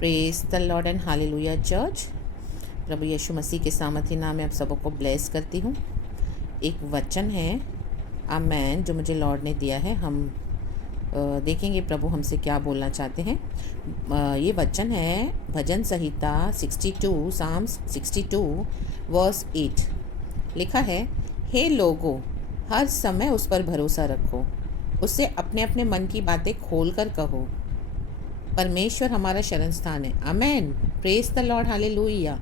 Praise the lord and hallelujah church. प्रभु यीशु मसीह के सामर्थी नाम में आप सबों को ब्लेस करती हूँ। एक वचन है आमेन जो मुझे लॉर्ड ने दिया है। हम देखेंगे प्रभु हमसे क्या बोलना चाहते हैं। ये वचन है भजन संहिता 62 साम्स 62 वर्स 8। लिखा है, हे लोगों हर समय उस पर भरोसा रखो, उससे अपने अपने मन की बातें खोल कर कहो। परमेश्वर हमारा शरण स्थान है। Amen, praise the lord, hallelujah.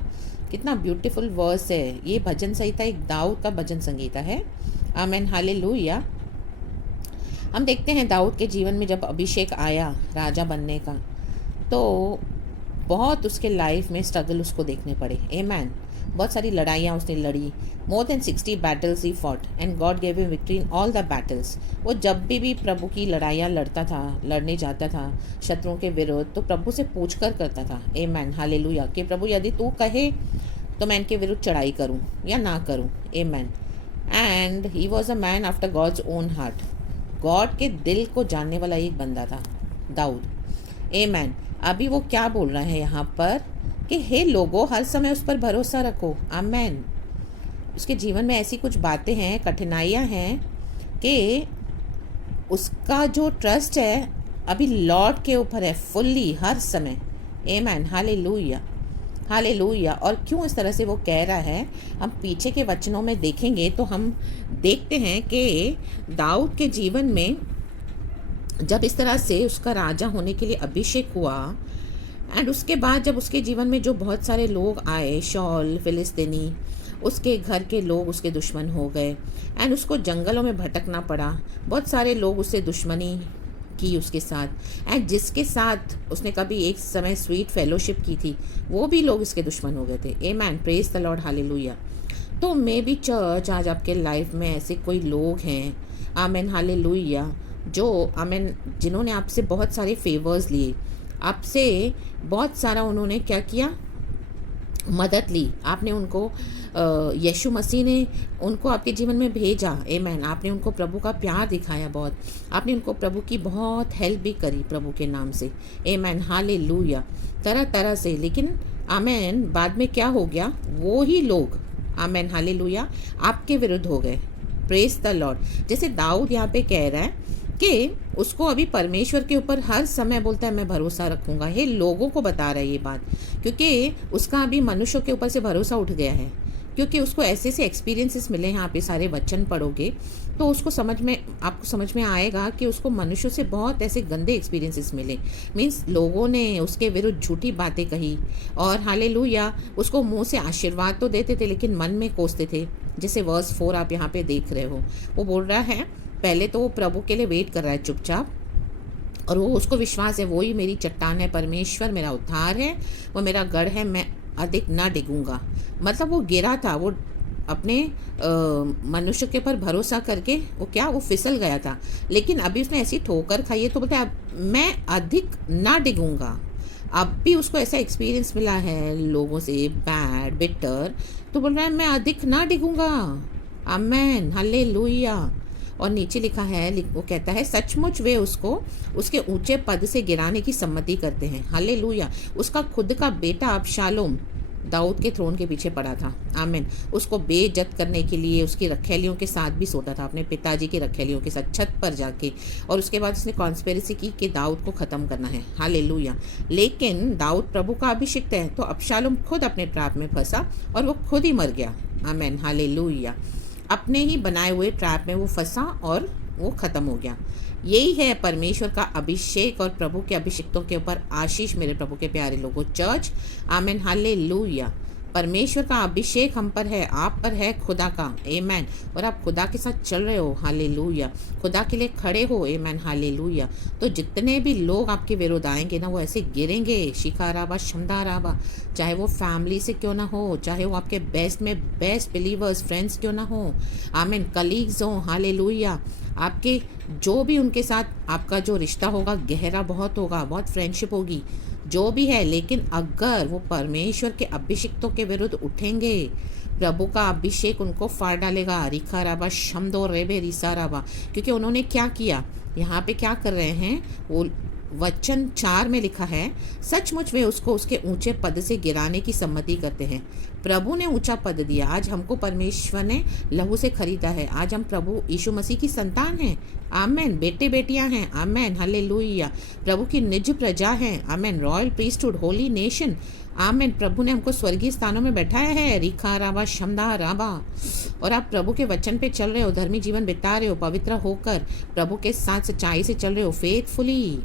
कितना ब्यूटीफुल वर्स है। ये भजन संहिता एक दाऊद का भजन संगीता है। आमेन, हालेलुया। हम देखते हैं दाऊद के जीवन में जब अभिषेक आया राजा बनने का, तो बहुत उसके लाइफ में स्ट्रगल उसको देखने पड़े। आमेन, बहुत सारी लड़ाइयाँ उसने लड़ी। More than 60 battles he fought and God gave him victory in all the battles. वो जब भी प्रभु की लड़ाइयाँ लड़ता था, लड़ने जाता था शत्रुओं के विरुद्ध, तो प्रभु से पूछ कर करता था। आमेन, हालेलुया, कि प्रभु यदि तू कहे तो मैं इनके विरुद्ध चढ़ाई करूँ या ना करूँ। Amen. And he was a man after God's own heart. God के दिल को जानने वाला एक बंदा था दाऊद। आमेन। अभी वो क्या बोल रहा है यहाँ पर कि हे लोगों हर समय उस पर भरोसा रखो। आमेन। उसके जीवन में ऐसी कुछ बातें हैं, कठिनाइयाँ हैं कि उसका जो ट्रस्ट है अभी लॉर्ड के ऊपर है फुल्ली हर समय। आमेन, हालेलुया, हालेलुया। और क्यों इस तरह से वो कह रहा है, हम पीछे के वचनों में देखेंगे तो हम देखते हैं कि दाऊद के जीवन में जब इस तरह से उसका राजा होने के लिए अभिषेक हुआ, एंड उसके बाद जब उसके जीवन में जो बहुत सारे लोग आए, शौल फिलिस्तीनी, उसके घर के लोग उसके दुश्मन हो गए, एंड उसको जंगलों में भटकना पड़ा। बहुत सारे लोग उससे दुश्मनी की उसके साथ, एंड जिसके साथ उसने कभी एक समय स्वीट फेलोशिप की थी, वो भी लोग इसके दुश्मन हो गए थे। आमेन, प्रेज द लॉर्ड, हालेलुया। तो मे बी चर्च आज आपके लाइफ में ऐसे कोई लोग हैं, आमेन, हालेलुया, जो आमेन, जिन्होंने आपसे बहुत सारे फेवर्स लिए, आपसे बहुत सारा उन्होंने क्या किया, मदद ली। आपने उनको यीशु मसीह ने उनको आपके जीवन में भेजा। आमेन। आपने उनको प्रभु का प्यार दिखाया बहुत, आपने उनको प्रभु की बहुत हेल्प भी करी प्रभु के नाम से। आमेन, हालेलुया, तरह तरह से। लेकिन आमेन, बाद में क्या हो गया, वो ही लोग आमेन, हालेलुया, आपके विरुद्ध हो गए। Praise the Lord. जैसे दाऊद यहाँ पे कह रहा है कि उसको अभी परमेश्वर के ऊपर हर समय बोलता है मैं भरोसा रखूंगा। हे लोगों को बता रहा है ये बात, क्योंकि उसका अभी मनुष्यों के ऊपर से भरोसा उठ गया है, क्योंकि उसको ऐसे ऐसे एक्सपीरियंसेस मिले हैं। आप ये सारे वचन पढ़ोगे तो उसको आपको समझ में आएगा कि उसको मनुष्यों से बहुत ऐसे गंदे एक्सपीरियंसेस मिले। मीन्स लोगों ने उसके विरुद्ध झूठी बातें कही, और हालेलुया, उसको मुंह से आशीर्वाद तो देते थे लेकिन मन में कोसते थे। जैसे वर्स 4 आप यहाँ पे देख रहे हो, वो बोल रहा है, पहले तो वो प्रभु के लिए वेट कर रहा है चुपचाप, और वो उसको विश्वास है वो ही मेरी चट्टान है, परमेश्वर मेरा उद्धार है, वो मेरा गढ़ है, मैं अधिक ना डिगूंगा। मतलब वो गिरा था, वो अपने मनुष्य के ऊपर भरोसा करके वो फिसल गया था। लेकिन अभी उसने ऐसी ठोकर खाई है तो बोलता है मैं अधिक ना डिगूंगा। अब भी उसको ऐसा एक्सपीरियंस मिला है लोगों से, बैड बिटर, तो बोल रहा है मैं अधिक ना डिगूंगा। आमेन, हालेलुया। और नीचे लिखा है, वो कहता है सचमुच वे उसको उसके ऊंचे पद से गिराने की सम्मति करते हैं। हालेलुया। उसका खुद का बेटा अबशालोम दाऊद के थ्रोन के पीछे पड़ा था। आमीन। उसको बेइज्जत करने के लिए उसकी रखैलियों के साथ भी सोता था, अपने पिताजी की रखैलियों के साथ छत पर जाके, और उसके बाद उसने कॉन्स्पिरेसी की कि दाऊद को ख़त्म करना है। हालेलुया। लेकिन दाऊद प्रभु का अभिषिक्त है, तो अबशालोम खुद अपने ट्रैप में फंसा और वो खुद ही मर गया। आमीन, हालेलुया। अपने ही बनाए हुए ट्रैप में वो फंसा और वो ख़त्म हो गया। यही है परमेश्वर का अभिषेक और प्रभु के अभिषिक्तों के ऊपर आशीष। मेरे प्रभु के प्यारे लोगों चर्च, आमीन, हालेलुया। परमेश्वर का अभिषेक हम पर है, आप पर है, खुदा का। आमीन। और आप खुदा के साथ चल रहे हो। हालेलुया। खुदा के लिए खड़े हो। आमीन, हालेलुया। तो जितने भी लोग आपके विरोध आएंगे ना, वो ऐसे गिरेंगे, शिकाराबा शमदाराबा, चाहे वो फैमिली से क्यों ना हो, चाहे वो आपके बेस्ट में बेस्ट बिलीवर्स फ्रेंड्स क्यों ना हो, आमीन, कलीग्स हो। हालेलुया। आपके जो भी उनके साथ आपका जो रिश्ता होगा गहरा बहुत होगा, बहुत फ्रेंडशिप होगी, जो भी है। लेकिन अगर वो परमेश्वर के अभिषिक्तों के विरुद्ध उठेंगे, प्रभु का अभिषेक उनको फाड़ डालेगा। रिखा राबा शमदो रेबे रिसा राबा। क्योंकि उन्होंने क्या किया, यहाँ पे क्या कर रहे हैं, वो वचन 4 में लिखा है, सचमुच वे उसको उसके ऊंचे पद से गिराने की सम्मति करते हैं। प्रभु ने ऊंचा पद दिया। आज हमको परमेश्वर ने लहू से खरीदा है। आज हम प्रभु यीशु मसीह की संतान हैं। आमेन। बेटे बेटियां हैं। आमेन। हालेलुया। प्रभु की निज प्रजा हैं। Amen. Royal priesthood, holy nation. Amen. प्रभु ने हमको स्वर्गीय स्थानों में बैठाया है। रिखा राबा शमदा राबा। और आप प्रभु के वचन पे चल रहे हो, धर्मी जीवन बिता रहे हो, पवित्र होकर प्रभु के साथ सच्चाई से चल रहे हो, फेथफुली।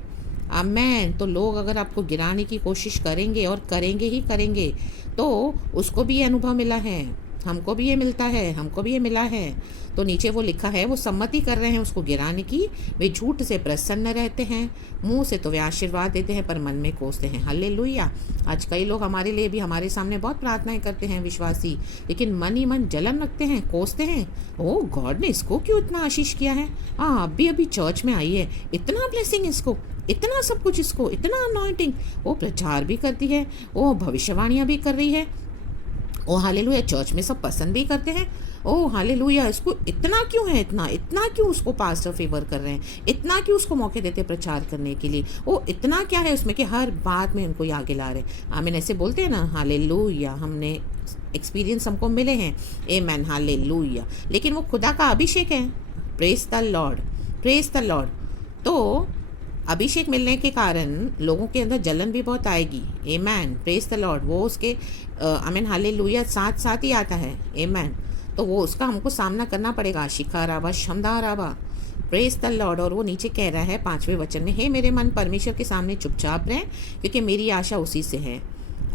आमेन। तो लोग अगर आपको गिराने की कोशिश करेंगे, और करेंगे ही करेंगे, तो उसको भी ये अनुभव मिला है, हमको भी ये मिलता है, हमको भी ये मिला है। तो नीचे वो लिखा है, वो सम्मति कर रहे हैं उसको गिराने की। वे झूठ से प्रसन्न रहते हैं, मुंह से तो वे आशीर्वाद देते हैं पर मन में कोसते हैं। हालेलुया। आज कई लोग हमारे लिए भी, हमारे सामने बहुत प्रार्थनाएं करते हैं विश्वासी, लेकिन मन ही मन जलन रखते हैं, कोसते हैं। ओ गॉड ने इसको क्यों इतना आशीष किया है? हाँ, अभी चर्च में आई है, इतना ब्लेसिंग इसको, इतना सब कुछ इसको, इतना अनॉइंटिंग। वो प्रचार भी करती है, वो भविष्यवाणियाँ भी कर रही है। ओ हालेलुया, चर्च में सब पसंद भी करते हैं। ओ हालेलुया, इसको इतना क्यों है, इतना इतना क्यों उसको पास्टर फेवर कर रहे हैं, इतना क्यों उसको मौके देते हैं प्रचार करने के लिए? ओ इतना क्या है उसमें कि हर बात में उनको आगे ला रहे हैं। आमीन। ऐसे बोलते हैं ना, हालेलुया, हमने एक्सपीरियंस हमको मिले हैं। आमीन। हालेलुया। लेकिन वो खुदा का अभिषेक है। Praise the Lord, praise the Lord. तो अभिषेक मिलने के कारण लोगों के अंदर जलन भी बहुत आएगी। आमेन। Praise the lord. वो उसके आमीन हालेलुया साथ साथ ही आता है। आमेन। तो वो उसका हमको सामना करना पड़ेगा। शिखा राबा शमदा राबा। Praise the lord. और वो नीचे कह रहा है 5वें वचन में, हे मेरे मन परमेश्वर के सामने चुपचाप रहे, क्योंकि मेरी आशा उसी से है।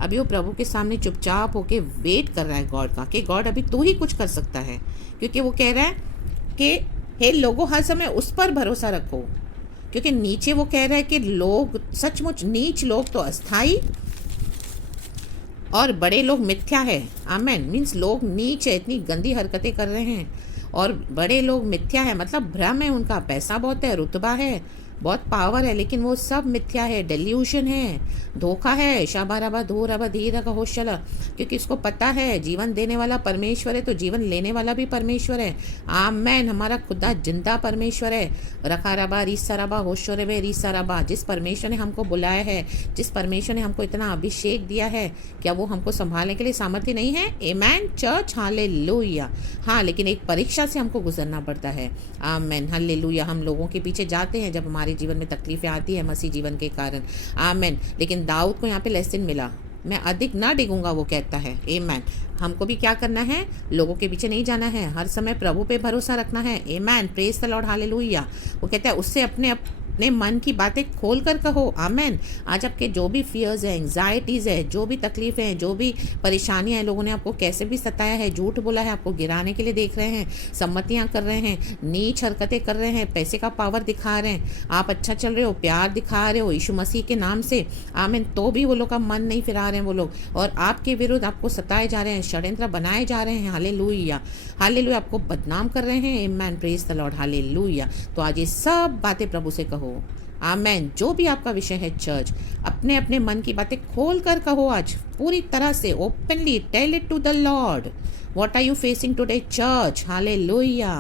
अभी वो प्रभु के सामने चुपचाप होके वेट कर रहा है गॉड का, कि गॉड अभी तू ही कुछ कर सकता है। क्योंकि वो कह रहा है कि हे लोगों, हर समय उस पर भरोसा रखो। क्योंकि नीचे वो कह रहा है कि लोग सचमुच, नीच लोग तो अस्थाई और बड़े लोग मिथ्या है। आमेन। मीन्स लोग नीच है, इतनी गंदी हरकतें कर रहे हैं, और बड़े लोग मिथ्या है, मतलब भ्रम है उनका, पैसा बहुत है, रुतबा है, बहुत पावर है, लेकिन वो सब मिथ्या है, डेल्यूशन है, धोखा है। शाबाराबा धूराबा धीरा का होशला। क्योंकि इसको पता है जीवन देने वाला परमेश्वर है, तो जीवन लेने वाला भी परमेश्वर है। आमेन। हमारा खुदा जिंदा परमेश्वर है। रखाराबा रीसाराबा होशोरेबे रीसाराबा। जिस परमेश्वर ने हमको बुलाया है, जिस परमेश्वर ने हमको इतना अभिषेक दिया है, क्या वो हमको संभालने के लिए सामर्थ्य नहीं है? आमेन चर्च। हालेलुया। हाँ, लेकिन एक परीक्षा से हमको गुजरना पड़ता है। आमेन। हालेलुया। हम लोगों के पीछे जाते हैं जब हमारे जीवन में तकलीफें आती है मसीह जीवन के कारण। आमेन। लेकिन दाऊद को यहाँ पे लेसन मिला, मैं अधिक ना डिगूंगा, वो कहता है। आमेन। हमको भी क्या करना है? लोगों के पीछे नहीं जाना है, हर समय प्रभु पे भरोसा रखना है। Amen. Praise the lord. Hallelujah. वो कहता है उससे अपने मन की बातें खोल कर कहो। आमेन। आज आपके जो भी फियर्स है, एंग्जाइटीज़ है, जो भी तकलीफें हैं, जो भी परेशानियां हैं, लोगों ने आपको कैसे भी सताया है, झूठ बोला है, आपको गिराने के लिए देख रहे हैं, सम्मतियां कर रहे हैं, नीच हरकतें कर रहे हैं, पैसे का पावर दिखा रहे हैं, आप अच्छा चल रहे हो, प्यार दिखा रहे हो यीशु मसीह के नाम से। आमीन। तो भी वो लोग का मन नहीं फिरा रहे हैं वो लोग, और आपके विरुद्ध आपको सताए जा रहे हैं, षड्यंत्र बनाए जा रहे हैं। हालेलुया। हालेलुया। आपको बदनाम कर रहे हैं। Amen. Praise the lord. Hallelujah. तो आज ये सब बातें प्रभु से कहो। आमेन। जो भी आपका विषय है चर्च, अपने अपने मन की बातें खोल कर कहो। आज पूरी तरह से openly tell it to the Lord. What are you facing today church? Hallelujah.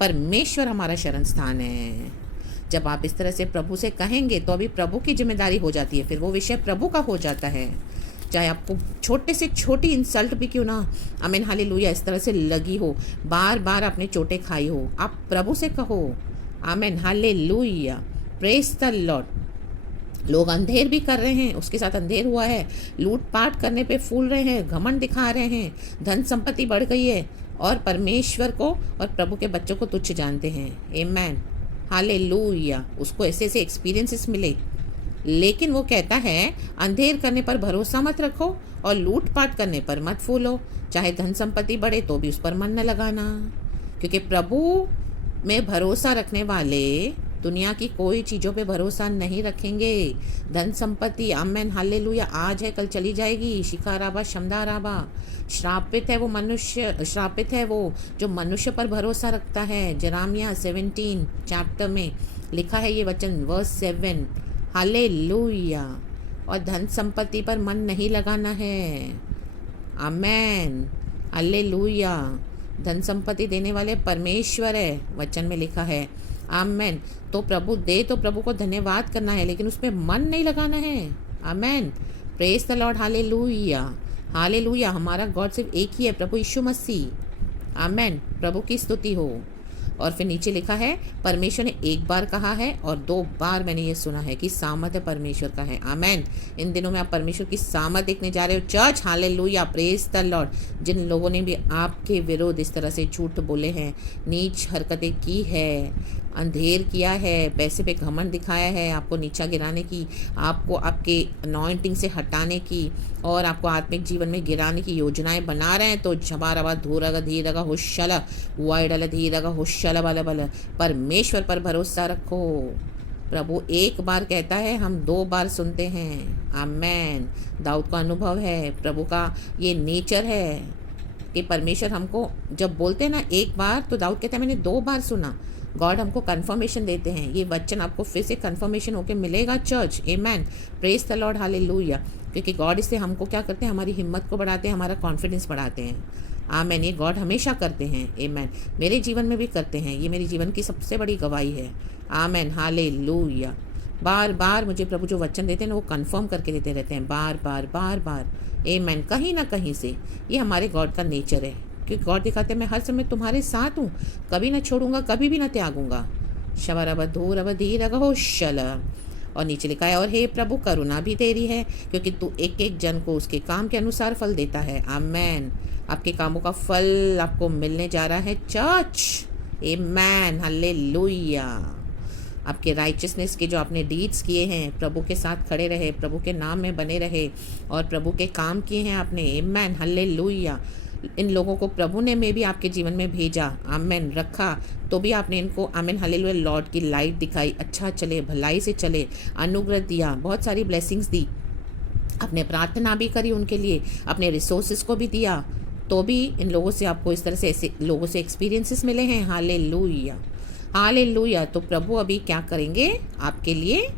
परमेश्वर हमारा शरण स्थान है। जब आप इस तरह से प्रभु से कहेंगे तो अभी प्रभु की जिम्मेदारी हो जाती है, फिर वो विषय प्रभु का हो जाता है। चाहे आपको छोटे से छोटी इंसल्ट भी क्यों ना, आमीन हालेलुया, इस तरह से लगी हो, बार बार आपने चोटें खाई हो, आप प्रभु से कहो। आमीन हालेलुया। Praise the Lord. लोग अंधेर भी कर रहे हैं, उसके साथ अंधेर हुआ है, लूटपाट करने पे फूल रहे हैं, घमंड दिखा रहे हैं, धन संपत्ति बढ़ गई है, और परमेश्वर को और प्रभु के बच्चों को तुच्छ जानते हैं। आमीन हालेलुया। उसको ऐसे ऐसे एक्सपीरियंसेस मिले, लेकिन वो कहता है अंधेर करने पर भरोसा मत रखो और लूटपाट करने पर मत फूलो। चाहे धन संपत्ति बढ़े तो भी उस पर मन न लगाना, क्योंकि प्रभु में भरोसा रखने वाले दुनिया की कोई चीज़ों पे भरोसा नहीं रखेंगे। धन संपत्ति आमेन हालेलुया आज है कल चली जाएगी। शिखाराबा शमदाराबा। श्रापित है वो मनुष्य, श्रापित है वो जो मनुष्य पर भरोसा रखता है। जरामिया 17 चैप्टर में लिखा है ये वचन, वर्स 7। हालेलुया। और धन संपत्ति पर मन नहीं लगाना है। Amen hallelujah. धन संपत्ति देने वाले परमेश्वर है, वचन में लिखा है। आमेन। तो प्रभु दे तो प्रभु को धन्यवाद करना है, लेकिन उसमें मन नहीं लगाना है। Amen. Praise the lord. Hallelujah, hallelujah. हमारा गॉड सिर्फ एक ही है, प्रभु यीशु मसीह। आमेन। प्रभु की स्तुति हो। और फिर नीचे लिखा है परमेश्वर ने एक बार कहा है और 2 बार मैंने ये सुना है कि सामर्थ्य परमेश्वर का है। आमेन। इन दिनों में आप परमेश्वर की सामर्थ देखने जा रहे हो church. Hallelujah, praise the lord. जिन लोगों ने भी आपके विरोध इस तरह से झूठ बोले हैं, नीच हरकतें की है, अंधेर किया है, पैसे पे घमंड दिखाया है, आपको नीचा गिराने की, आपको आपके अनॉइंटिंग से हटाने की और आपको आत्मिक जीवन में गिराने की योजनाएं बना रहे हैं, तो झबारवा धूरगा धीरगा हुशला वाइडल धीरगा हुशला बल बल। परमेश्वर पर भरोसा रखो। प्रभु एक बार कहता है, हम 2 बार सुनते हैं। आमेन। दाऊद का अनुभव है, प्रभु का ये नेचर है कि परमेश्वर हमको जब बोलते हैं ना एक बार, तो दाऊद कहता है मैंने 2 बार सुना। गॉड हमको कन्फर्मेशन देते हैं। ये वचन आपको फिर से कन्फर्मेशन होके मिलेगा church. Amen. Praise the lord. Hallelujah. क्योंकि गॉड इससे हमको क्या करते हैं, हमारी हिम्मत को बढ़ाते हैं, हमारा कॉन्फिडेंस बढ़ाते हैं। आमेन। ये गॉड हमेशा करते हैं। आमेन। मेरे जीवन में भी करते हैं, ये मेरी जीवन की सबसे बड़ी गवाही है। आमेन। हालेलुया। बार बार मुझे प्रभु जो वचन देते हैं ना, वो कन्फर्म करके देते रहते हैं, बार बार बार बार। आमेन। कहीं ना कहीं से ये हमारे गॉड का नेचर है, क्योंकि गॉड दिखाते हैं मैं हर समय तुम्हारे साथ हूँ, कभी ना छोड़ूंगा, कभी भी ना त्यागूंगा। शबर धूर धीर शल। और नीचे लिखा है और हे प्रभु करुणा भी तेरी है, क्योंकि तू एक एक जन को उसके काम के अनुसार फल देता है। आमेन। आपके कामों का फल आपको मिलने जा रहा है चर्च। आमेन। हालेलुया। आपके राइचियसनेस के जो आपने डीड्स किए हैं, प्रभु के साथ खड़े रहे, प्रभु के नाम में बने रहे और प्रभु के काम किए हैं आपने। आमेन। हालेलुया। इन लोगों को प्रभु ने में भी आपके जीवन में भेजा, आमेन, रखा, तो भी आपने इनको आमेन हालेलुया लॉर्ड की लाइट दिखाई, अच्छा चले, भलाई से चले, अनुग्रह दिया, बहुत सारी ब्लेसिंग्स दी, आपने प्रार्थना भी करी उनके लिए, अपने रिसोर्सेज को भी दिया, तो भी इन लोगों से आपको इस तरह से ऐसे लोगों से एक्सपीरियंसेस मिले हैं। Hallelujah, hallelujah. तो प्रभु अभी क्या करेंगे आपके लिए,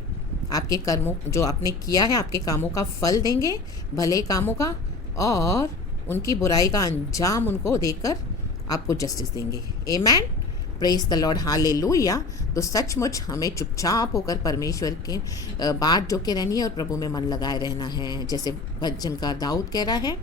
आपके कर्मों जो आपने किया है, आपके कामों का फल देंगे, भले कामों का, और उनकी बुराई का अंजाम उनको देकर आपको जस्टिस देंगे। Amen. Praise the lord. Hallelujah. तो सचमुच हमें चुपचाप होकर परमेश्वर के बात जो के रहनी है और प्रभु में मन लगाए रहना है। जैसे भजनकार दाऊद कह रहा है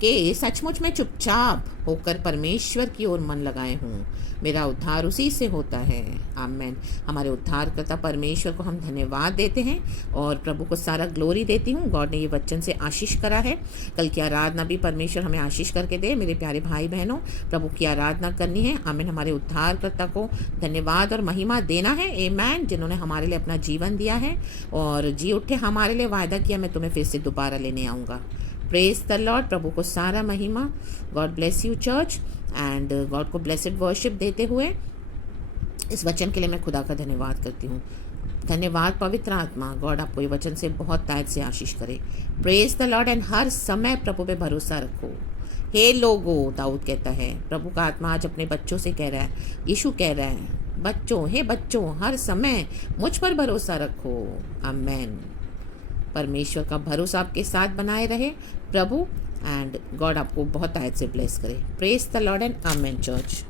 कि सचमुच में चुपचाप होकर परमेश्वर की ओर मन लगाए हूँ, मेरा उद्धार उसी से होता है। आमेन। हमारे उद्धारकर्ता परमेश्वर को हम धन्यवाद देते हैं और प्रभु को सारा ग्लोरी देती हूँ। गॉड ने ये वचन से आशीष करा है। कल की आराधना भी परमेश्वर हमें आशीष करके दे। मेरे प्यारे भाई बहनों, प्रभु की आराधना करनी है। आमीन। हमारे उद्धारकर्ता को धन्यवाद और महिमा देना है। आमीन। जिन्होंने हमारे लिए अपना जीवन दिया है और जी उठे हमारे लिए, वायदा किया मैं तुम्हें फिर से दोबारा लेने आऊँगा। Praise the Lord. प्रभु को सारा महिमा। God bless you church and God को ब्लेसेड वर्शिप देते हुए इस वचन के लिए मैं खुदा का धन्यवाद करती हूँ। धन्यवाद पवित्र आत्मा। गॉड आपको ये वचन से बहुत तायत से आशीष करे। प्रेज द लॉर्ड एंड हर समय प्रभु पे भरोसा रखो। हे लोगो, दाऊद कहता है, प्रभु का आत्मा आज अपने बच्चों से कह रहा है, यीशु कह रहा है, बच्चों, हे बच्चों, हर समय मुझ पर भरोसा रखो। आमेन। परमेश्वर का भरोसा आपके साथ बनाए रहे प्रभु, एंड गॉड आपको बहुत तायत से ब्लेस करे। Praise the lord and amen church.